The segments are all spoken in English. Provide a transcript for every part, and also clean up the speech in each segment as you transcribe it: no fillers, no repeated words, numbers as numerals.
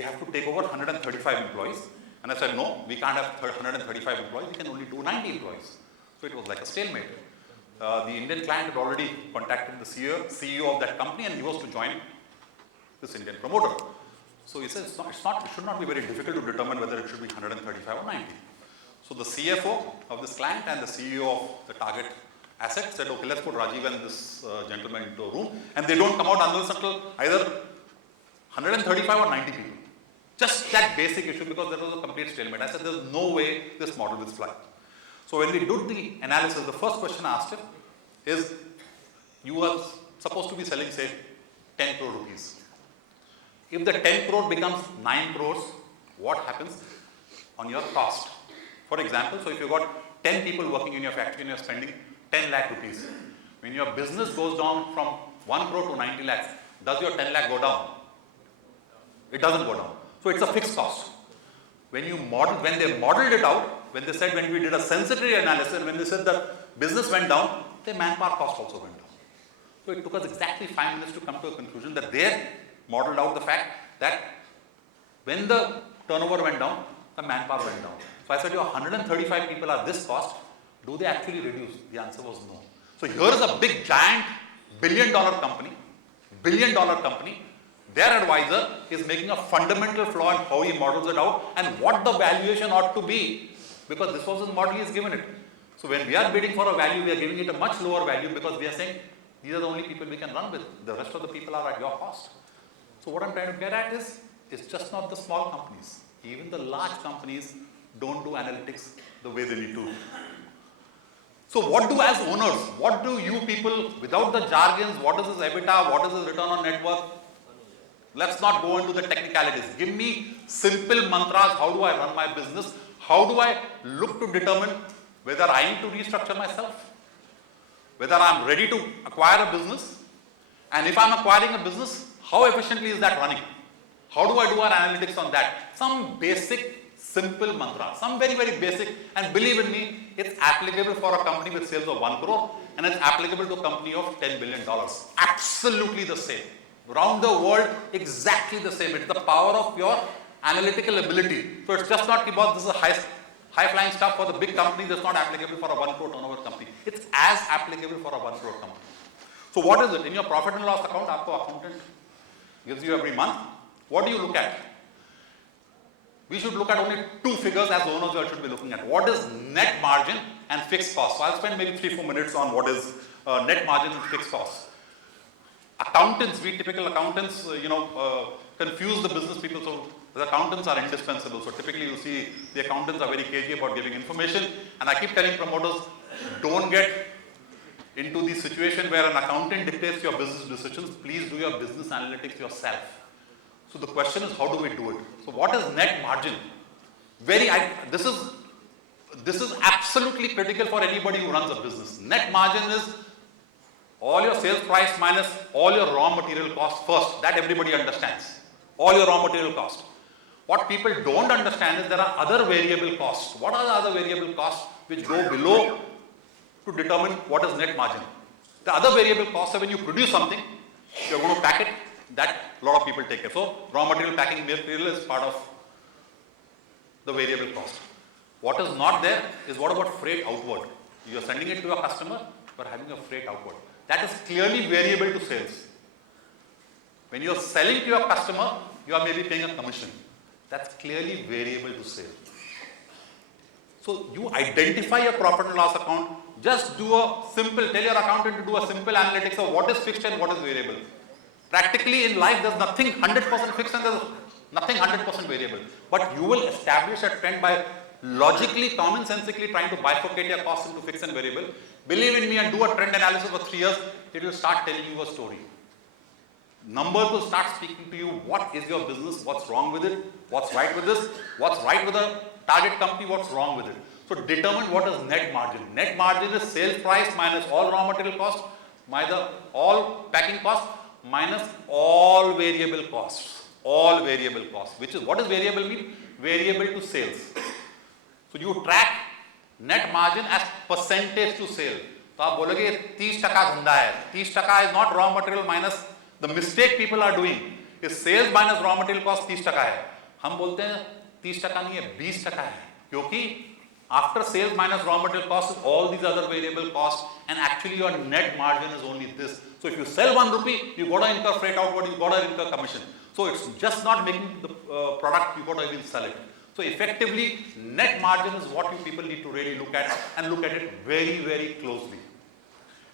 have to take over 135 employees. And I said, no, we can't have 135 employees, we can only do 90 employees. So it was like a stalemate. The Indian client had already contacted the CEO of that company, and he was to join this Indian promoter. So he said, it should not be very difficult to determine whether it should be 135 or 90. So the CFO of this client and the CEO of the target asset said, okay, let's put Rajeev and this gentleman into a room, and they don't come out until either 135 or 90 people. Just that basic issue, because there was a complete stalemate. I said, there's no way this model will fly. So when we did the analysis, the first question I asked him is, you are supposed to be selling, say, 10 crore rupees. If the 10 crore becomes 9 crores, what happens on your cost? For example, so if you've got 10 people working in your factory and you're spending 10 lakh rupees, when your business goes down from 1 crore to 90 lakhs, does your 10 lakh go down? It doesn't go down. So it's a fixed cost. When they modeled it out, when they said, when we did a sensitivity analysis, when they said the business went down, the manpower cost also went down. So it took us exactly 5 minutes to come to a conclusion that they modeled out the fact that when the turnover went down, the manpower went down. So I said, your 135 people are this cost, do they actually reduce? The answer was no. So here is a big, giant, billion-dollar company, their advisor is making a fundamental flaw in how he models it out and what the valuation ought to be, because this was his model, he has given it. So when we are bidding for a value, we are giving it a much lower value, because we are saying, these are the only people we can run with. The rest of the people are at your cost. So what I'm trying to get at is, it's just not the small companies. Even the large companies don't do analytics the way they need to. So what do, as owners, what do you people, without the jargons, what is this EBITDA, what is this return on net worth? Let's not go into the technicalities. Give me simple mantras. How do I run my business? How do I look to determine whether I need to restructure myself? Whether I'm ready to acquire a business? And if I'm acquiring a business, how efficiently is that running? How do I do our analytics on that? Some basic, simple mantra. Some very, very basic. And believe in me, it's applicable for a company with sales of 1 crore and it's applicable to a company of $10 billion. Absolutely the same. Around the world, exactly the same. It's the power of your analytical ability. So it's just not about this is high-flying stuff for the big companies. It's not applicable for a 1 crore turnover company. It's as applicable for a 1 crore company. So what is it? In your profit and loss account, aapko accountant gives you every month. What do you look at? We should look at only 2 figures as owners we should be looking at. What is net margin and fixed cost? So I'll spend maybe 3-4 minutes on what is net margin and fixed cost. Accountants, we typical accountants, confuse the business people. So the accountants are indispensable. So typically you see the accountants are very cagey about giving information. And I keep telling promoters, don't get into the situation where an accountant dictates your business decisions. Please do your business analytics yourself. So the question is, how do we do it? So what is net margin? This is absolutely critical for anybody who runs a business. Net margin is all your sales price minus all your raw material cost first. That everybody understands. All your raw material cost. What people don't understand is there are other variable costs. What are the other variable costs which go below to determine what is net margin? The other variable costs are when you produce something, you're going to pack it, that a lot of people take care. So raw material, packing material is part of the variable cost. What is not there is what about freight outward? You're sending it to a customer, you're having a freight outward. That is clearly variable to sales. When you're selling to your customer, you are maybe paying a commission. That's clearly variable to sales. So you identify your profit and loss account, just do a simple, tell your accountant to do a simple analytics of what is fixed and what is variable. Practically in life, there's nothing 100% fixed and there's nothing 100% variable. But you will establish a trend by logically, commonsensically trying to bifurcate your costs into fixed and variable. Believe in me and do a trend analysis for 3 years, it will start telling you a story. Numbers will start speaking to you. What is your business? What's wrong with it? What's right with this? What's right with the target company? What's wrong with it? So determine what is net margin. Net margin is sales price minus all raw material cost, minus all packing cost, minus all variable costs. All variable costs. Which is, what does variable mean? Variable to sales. So you track net margin as percentage to sale. So आप बोलोगे 30% धंधा है. 30% is not raw material minus the mistake people are doing If sales minus raw material cost 30% है, हम बोलते हैं 30% नहीं है, 20% है, क्योंकि after sales minus raw material cost is all these other variable costs, and actually your net margin is only this. So if you sell 1 rupee, you got to incur freight outward, you got to incur commission. So it's just not making the product, you got to even sell it. So effectively, net margin is what you people need to really look at, and look at it very, very closely.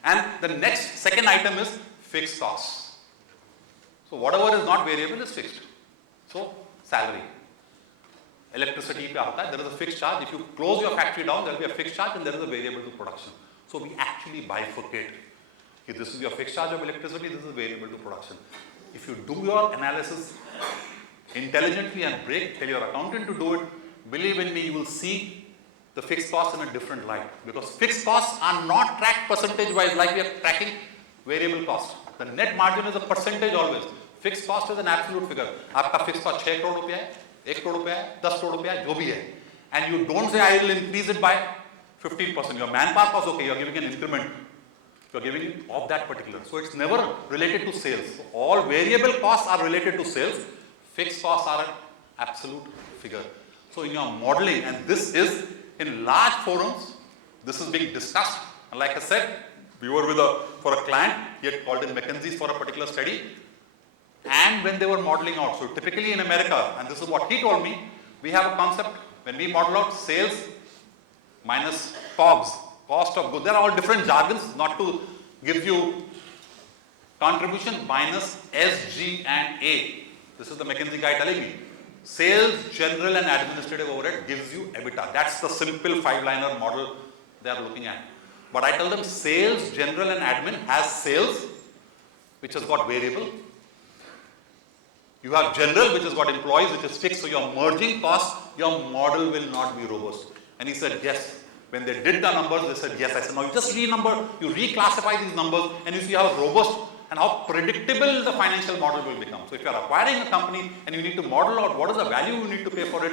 And the next, second item is fixed costs. So whatever is not variable is fixed. So salary. Electricity pe aata hai, there is a fixed charge. If you close your factory down, there will be a fixed charge, and there is a variable to production. So we actually bifurcate. If this is your fixed charge of electricity, this is variable to production. If you do your analysis intelligently and tell your accountant to do it, believe in me, you will see the fixed costs in a different light. Because fixed costs are not tracked percentage-wise like we are tracking variable cost. The net margin is a percentage always. Fixed cost is an absolute figure. आपका fixed cost 6 crore रुपया है, 1 crore रुपया है, 10 crore रुपया है, जो भी है. And you don't say I will increase it by 15%. Your manpower cost, okay, you are giving an increment. You are giving it of that particular. So it's never related to sales. So all variable costs are related to sales. Fixed costs are an absolute figure. So in your modeling, and this is in large forums, this is being discussed. And like I said, we were for a client, he had called in McKinsey's for a particular study. And when they were modeling out, so typically in America, and this is what he told me, we have a concept when we model out sales minus COGS, cost of goods. There are all different jargons, not to give you contribution minus SG&A. This is the McKinsey guy telling me. Sales, general and administrative overhead gives you EBITDA. That's the simple 5-liner model they are looking at. But I tell them sales, general and admin has sales, which has got variable. You have general, which has got employees, which is fixed. So your merging cost, your model will not be robust. And he said, yes. When they did the numbers, they said, yes. I said, now you just you reclassify these numbers, and you see how robust and how predictable the financial model will become. So if you are acquiring a company and you need to model out what is the value you need to pay for it,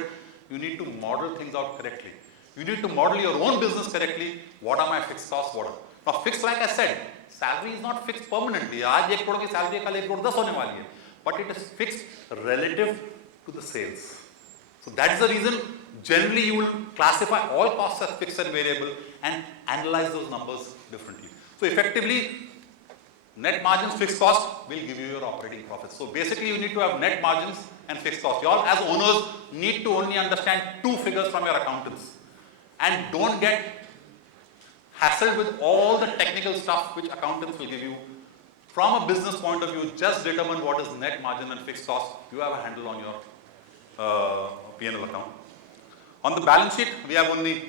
you need to model things out correctly. You need to model your own business correctly. What are my fixed costs? What are? Now fixed, like I said, salary is not fixed permanently. आज 1 crore की salary कल 1 crore 10 होने वाली है. But it is fixed relative to the sales. So that is the reason generally you will classify all costs as fixed and variable and analyze those numbers differently. So effectively, net margins, fixed cost will give you your operating profits. So basically you need to have net margins and fixed costs. You all as owners need to only understand 2 figures from your accountants. And don't get hassled with all the technical stuff which accountants will give you. From a business point of view, just determine what is net margin and fixed cost. You have a handle on your P&L account. On the balance sheet, we have only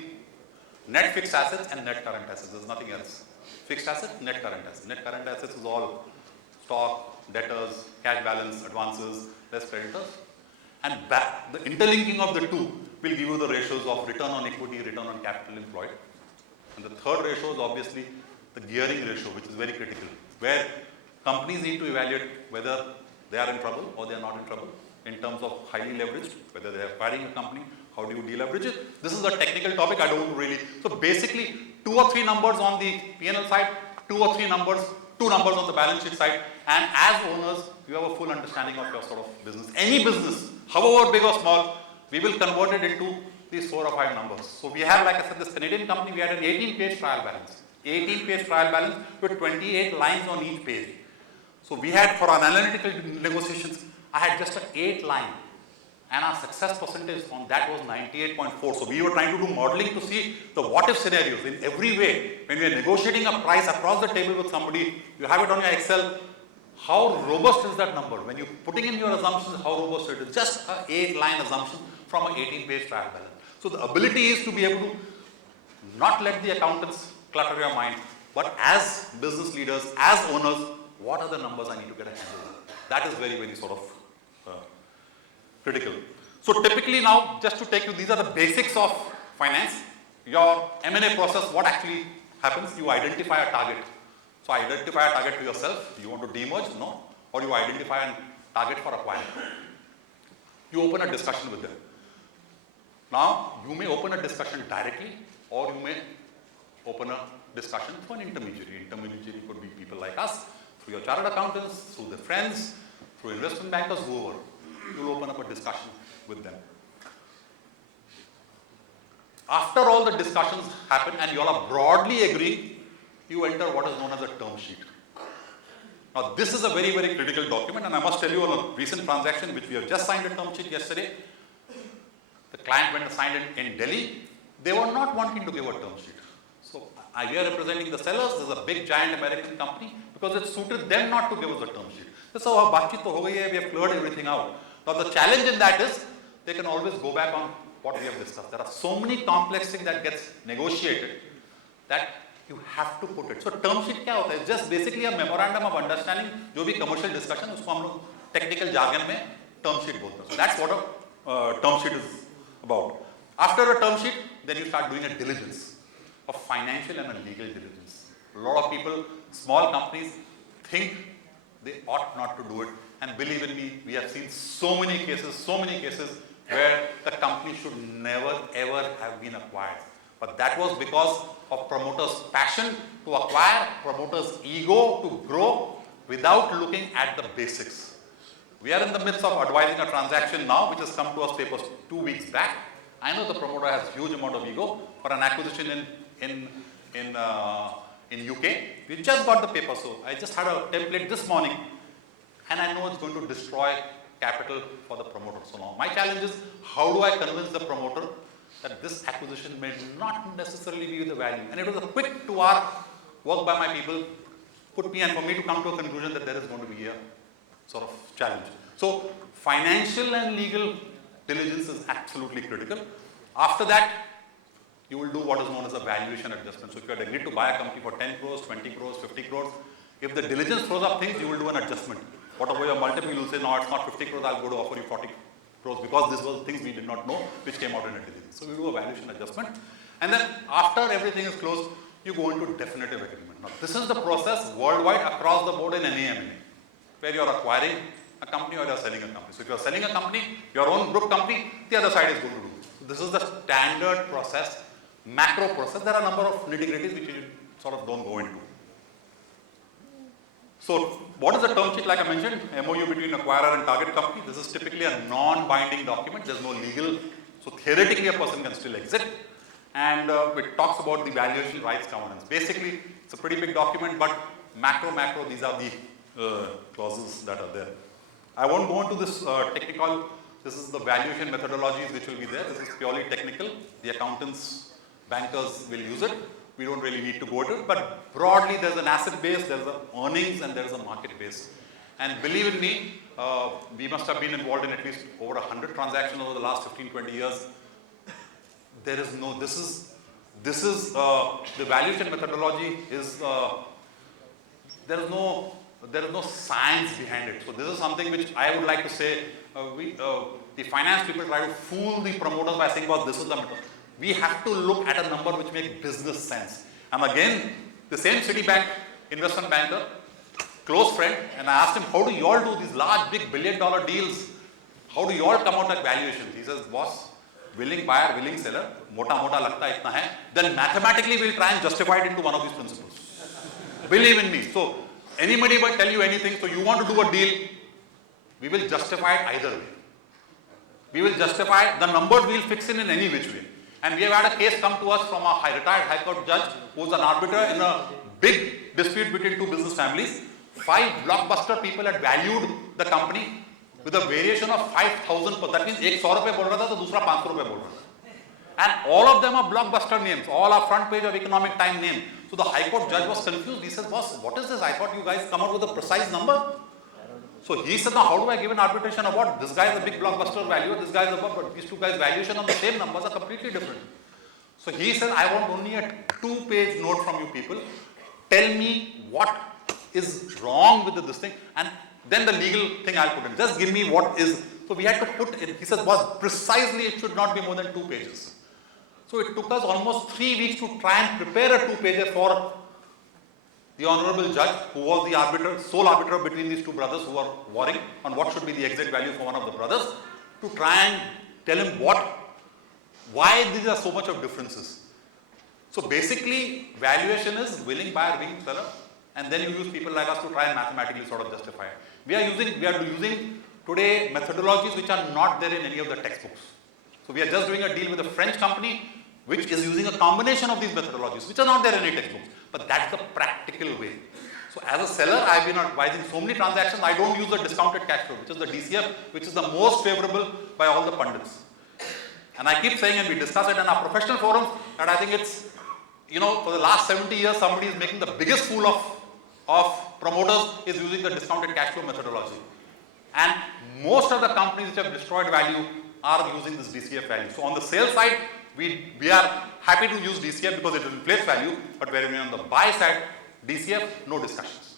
net fixed assets and net current assets. There's nothing else. Fixed asset, net current assets. Net current assets is all stock, debtors, cash balance, advances, less creditors. And the interlinking of the two will give you the ratios of return on equity, return on capital employed. And the third ratio is obviously the gearing ratio, which is very critical, where companies need to evaluate whether they are in trouble or they are not in trouble in terms of highly leveraged, whether they are acquiring a company, how do you deleverage it? This is a technical topic, I don't really. So basically, 2 or 3 numbers on the P&L side, 2 or 3 numbers, 2 numbers on the balance sheet side, and as owners, you have a full understanding of your sort of business. Any business, however big or small, we will convert it into these 4 or 5 numbers. So we have, like I said, this Canadian company, we had an 18-page trial balance. 18-page trial balance with 28 lines on each page. So we had, for our analytical negotiations, I had just an 8-line. And our success percentage on that was 98.4. So we were trying to do modeling to see the what-if scenarios in every way. When we are negotiating a price across the table with somebody, you have it on your Excel. How robust is that number? When you're putting in your assumptions, how robust it is. Just an 8-line assumption from an 18-page trial balance. So the ability is to be able to not let the accountants clutter your mind, but as business leaders, as owners, what are the numbers I need to get a handle on? That is very, very sort of critical. So typically now, just to take you, these are the basics of finance. Your M&A process, what actually happens? You identify a target. So identify a target to yourself. You want to demerge? No. Or you identify a target for acquiring. You open a discussion with them. Now, you may open a discussion directly, or you may open a discussion through an intermediary. Intermediary could be people like us, through your chartered accountants, through their friends, through investment bankers, whoever. You'll open up a discussion with them. After all the discussions happen and you all are broadly agreeing, you enter what is known as a term sheet. Now this is a very, very critical document, and I must tell you on a recent transaction which we have just signed a term sheet yesterday. The client went and signed it in Delhi. They were not wanting to give a term sheet. So we are representing the sellers. There's a big giant American company because it suited them not to give us a term sheet. So our baatcheet to ho gayi hai, we have cleared everything out. Now the challenge in that is they can always go back on what we have discussed. There are so many complex things that gets negotiated that you have to put it. So term sheet क्या होता है? It's just basically a memorandum of understanding. जो भी commercial discussion उसको हम लोग technical jargon में term sheet बोलते हैं. So that's what a term sheet is about. After a term sheet, then you start doing a diligence, a financial and a legal diligence. A lot of people, small companies, think they ought not to do it. And believe in me, we have seen so many cases where the company should never ever have been acquired. But that was because of promoters' passion to acquire, promoters' ego to grow without looking at the basics. We are in the midst of advising a transaction now which has come to us papers 2 weeks back. I know the promoter has huge amount of ego for an acquisition in UK. We just got the paper, so I just had a template this morning and I know it's going to destroy capital for the promoter. So now my challenge is, how do I convince the promoter that this acquisition may not necessarily be the value? And it was a quick 2-hour work by my people, put me and for me to come to a conclusion that there is going to be a sort of challenge. So financial and legal diligence is absolutely critical. After that, you will do what is known as a valuation adjustment. So if you had agreed to buy a company for 10 crores, 20 crores, 50 crores, if the diligence throws up things, you will do an adjustment. Whatever your multiple, you will say, no, it's not 50 crores, I'll go to offer you 40 crores because this was things we did not know which came out in a diligence. So we do a valuation adjustment. And then after everything is closed, you go into definitive agreement. Now this is the process worldwide across the board in any M&A, where you are acquiring a company or you are selling a company. So if you are selling a company, your own group company, the other side is going to do. So this is the standard process, macro process. There are a number of nitty-gritties which you sort of don't go into. So what is the term sheet? Like I mentioned, MOU between acquirer and target company. This is typically a non-binding document. There's no legal, so theoretically a person can still exit. And it talks about the valuation rights governance. Basically, it's a pretty big document, but macro, these are the clauses that are there. I won't go into this technical. This is the valuation methodologies which will be there. This is purely technical. The accountants, bankers will use it. We don't really need to go to it, but broadly there's an asset base, there's an earnings, and there's a market base. And believe in me, we must have been involved in at least over 100 transactions over the last 15, 20 years. There is no, this is the valuation methodology is, there is no science behind it. So this is something which I would like to say, the finance people try to fool the promoters by saying, well, this is the method. We have to look at a number which makes business sense. And again, the same Citibank investment banker, close friend, and I asked him, how do you all do these large, big billion-dollar deals? How do you all come out at valuations? He says, boss, willing buyer, willing seller, mota lagta itna hai, then mathematically we'll try and justify it into one of these principles. Believe in me. So anybody will tell you anything, so you want to do a deal, we will justify it either way. We will justify the numbers, we'll fix in any which way. And we have had a case come to us from a retired High Court judge who was an arbiter in a big dispute between two business families. 5 blockbuster people had valued the company with a variation of 5,000. That means एक 100 रुपए बोल रहा था तो दूसरा 500 रुपए बोल रहा था. And all of them are blockbuster names. All are front page of Economic Times name. So the High Court judge was confused. He said, boss, what is this? I thought you guys come out with a precise number. So he said, now how do I give an arbitration award? This guy is a big blockbuster valuer, this guy is a but these two guys' valuation on the same numbers are completely different. So he said, I want only a 2-page note from you people. Tell me what is wrong with this thing, and then the legal thing I'll put in. Just give me what is. So we had to put in, he said, boss, precisely it should not be more than 2 pages. So it took us almost 3 weeks to try and prepare a 2-pager for the honorable judge, who was the arbiter, sole arbiter between these two brothers who were warring on what should be the exit value for one of the brothers, to try and tell him why these are so much of differences. So basically, valuation is willing buyer, willing seller, and then you use people like us to try and mathematically sort of justify it. We are using today methodologies which are not there in any of the textbooks. So we are just doing a deal with a French company which is using a combination of these methodologies which are not there in any textbooks, but that's the practical way. So as a seller, I've been advising so many transactions, I don't use the discounted cash flow, which is the DCF, which is the most favorable by all the pundits. And I keep saying, and we discuss it in our professional forums, that I think it's, for the last 70 years, somebody is making the biggest fool of promoters is using the discounted cash flow methodology. And most of the companies which have destroyed value are using this DCF value. So on the sales side, we are happy to use DCF because it will inflate value, but when we're on the buy side, DCF, no discussions.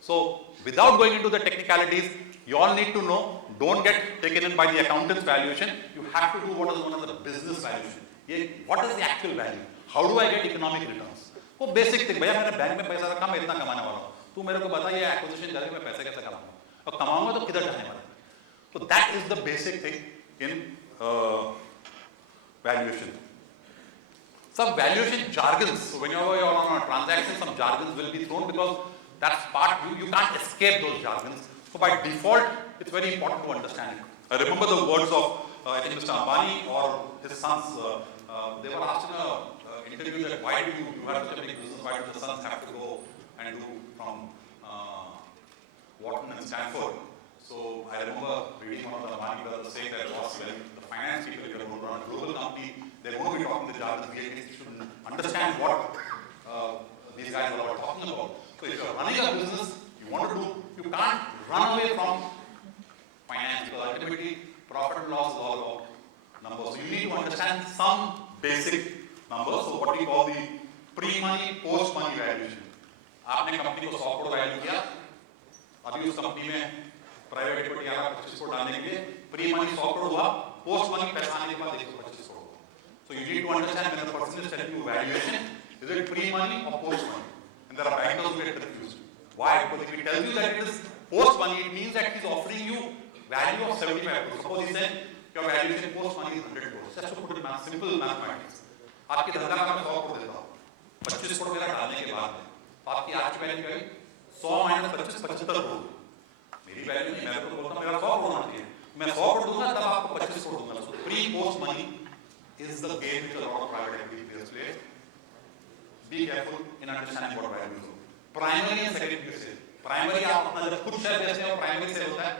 So without going into the technicalities, you all need to know, don't get taken in by the accountant's valuation. You have to do what is known as the business valuation. What is the actual value? How do I get economic returns? वो basic thing, भैया मैंने bank में पैसा रखा, मैं इतना कमाने वाला हूँ. तू मेरे को बता ये acquisition करके मैं पैसे कैसे कमाऊँगा? और कमाऊँगा तो किधर जाने वाला? So that is the basic thing in valuation. Some valuation jargons. So whenever you're on a transaction, some jargons will be thrown because that's part, you can't escape those jargons. So by default, it's very important to understand it. I remember the words of, I think Mr. Ambani or his sons, they were asked in an interview that why do you have such a big business, why do the sons have to go and do from Wharton and Stanford? So I remember reading one of the Ambani brothers saying that was when the finance people, if you're going to run a global company, they're going to be talking the jargon. You should understand what these guys are all talking about. So if you're running a business, you can't run away from finance because ultimately profit and loss is all about numbers. So you need to understand some basic numbers. So what we call the pre-money, post-money valuation. आपने company को 100 crore value किया, अभी उस company में private equity आ रहा 25 करोड़ डालने के लिए pre-money 100 करोड़ हुआ, post-money पैसा आने के बाद 125 crore. So you need to understand when the person is telling you valuation, is it pre-money or post-money? And there are bankers who get confused. Why? Because if he tells you that it is post-money, it means that he's offering you value of 75 crores. Suppose he's saying your valuation post-money is 100 crores. Just to put it in simple mathematics. आपकी धंधा का मैं 100 करोड़ देता हूँ, 25 करोड़ मेरा डालने के बाद में, आपकी आज की वैल्यू क्या है? 100 माइनस 25, 75 करोड़. मेरी वैल्यू नहीं, मैं तो बोलता हूँ मेरा 100 करोड़ होना चाहिए. मैं 100 करोड़ दूंगा तब आपको 25 करोड़ दूंगा. So pre-post-money is the game which a lot of private equity players play. Be careful in understanding what value is. Primary and secondary sale. Primary आप अपना जब खुद शेयर बेचते हो, primary sale होता है.